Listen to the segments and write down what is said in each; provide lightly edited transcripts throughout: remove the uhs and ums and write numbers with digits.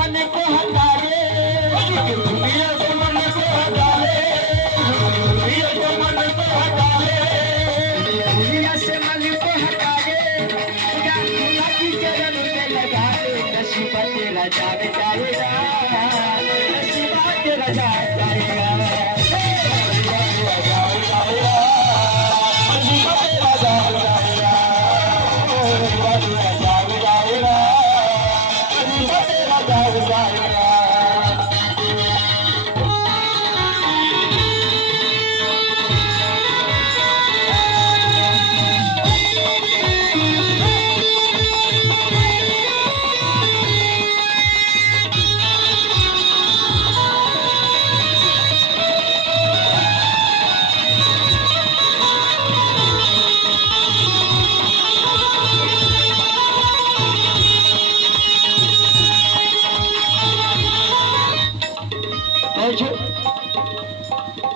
मन को हटा ले, दुनिया से मन को हटा ले, दुनिया से मन को हटा ले, दुनिया से मन को हटा ले, खुदा की चरण में लगा ले, नसीबा तेरा जाग जाएगा, नसीबा तेरा जाग जाएगा।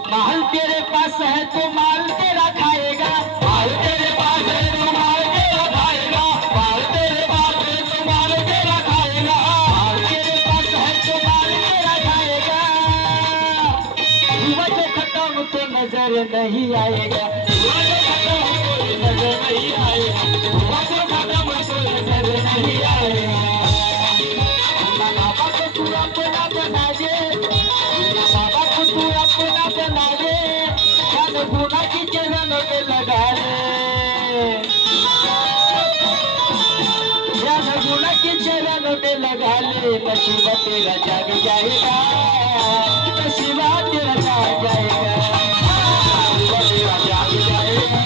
माल तेरे पास है तो माल तेरा खाएगा, माल तेरे पास है तो माल तेरा खाएगा, माल तेरे पास है तो माल तेरा खाएगा, माल तेरे पास है तो माल तेरा खाएगा। हुआ जो खत्म तो नजर नहीं आएगा, हुआ जो खत्म तो नजर नहीं आएगा, हुआ जो खत्म तो नजर नहीं आएगा। बाबा को तू अपना बना दे, बाबा को तू अपना बना दे, ज्ञान गुना की चरण में लगा ले, ज्ञान गुना की चरण में लगा ले, नसीबा तेरा जाग जाएगा, नसीबा तेरा जाग जाएगा, नसीबा तेरा जाग जाएगा,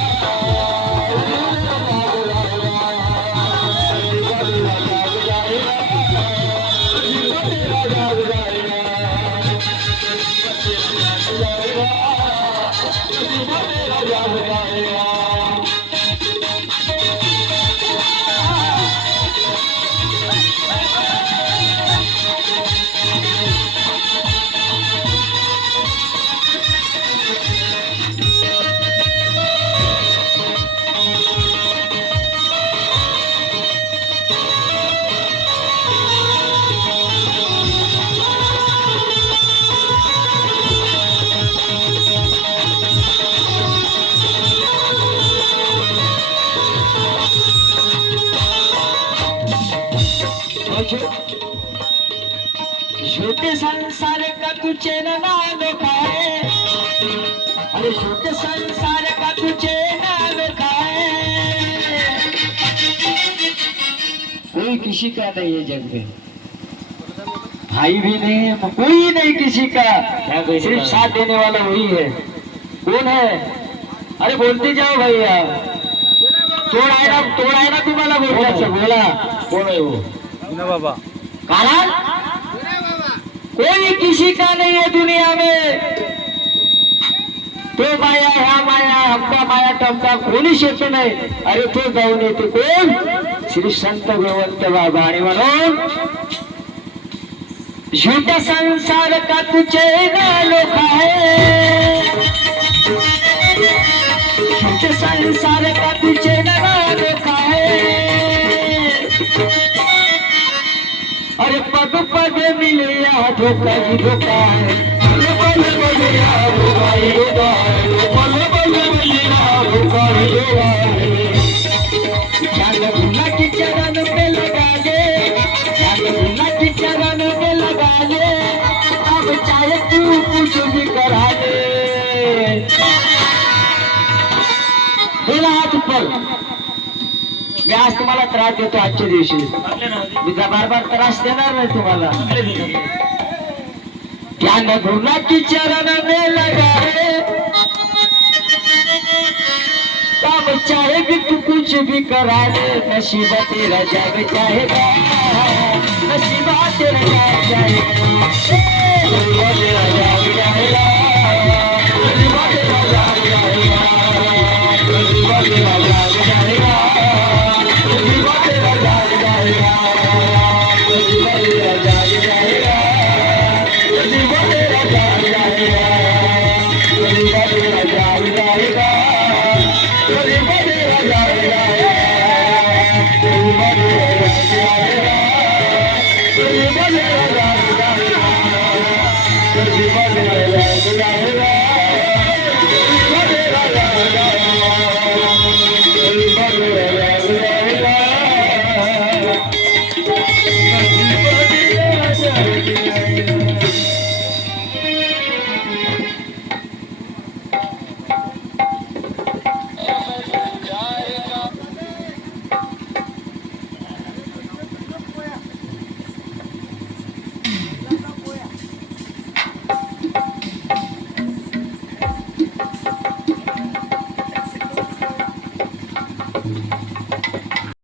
छोटे संसार का तू चैन ना देखा है, अरे छोटे संसार का तू चैन ना देखा है। कोई किसी का नहीं है जग में, भाई भी नहीं है, कोई नहीं किसी का, सिर्फ साथ देने वाला वही है। कौन है? अरे बोलते जाओ भैया, तोड़ आए ना तुम्हाला बोलायचं, बोला कौन है वो? बाबा कारण कोई किसी का नहीं है दुनिया में, तो माया ह्या माया हमका माया टमका कोणी शेत नाही। अरे तो जाऊन येते कोण? श्री संत भगवंत बाबा। आणि म्हणून झूठा संसार का तुझे लोका है, झूठे संसार का तुझे लोका है। अरे पग पग मिले या धोखा ही धोखा है, पल पल मिले या धोखा ही धोखा है, पल पल मिले या धोखा ही धोखा है। जान भुला की चरण पे लगा दे, जान भुला की चरण पे लगा दे, अब चाहे तू कुछ भी करा दे। मेरा हाथ ऊपर, मी आज तुम्हाला त्रास देतो आजच्या दिवशी, मी बार बार त्रास देणार नाही तुम्हाला। ज्ञान गुना की चरण में लगा रे, तब चाहे भी तू कुछ भी करा दे, नसीबा तेरा जाग जाएगा, नसीबा तेरा जाग जाएगा, नसीबा तेरा जाग जाएगा।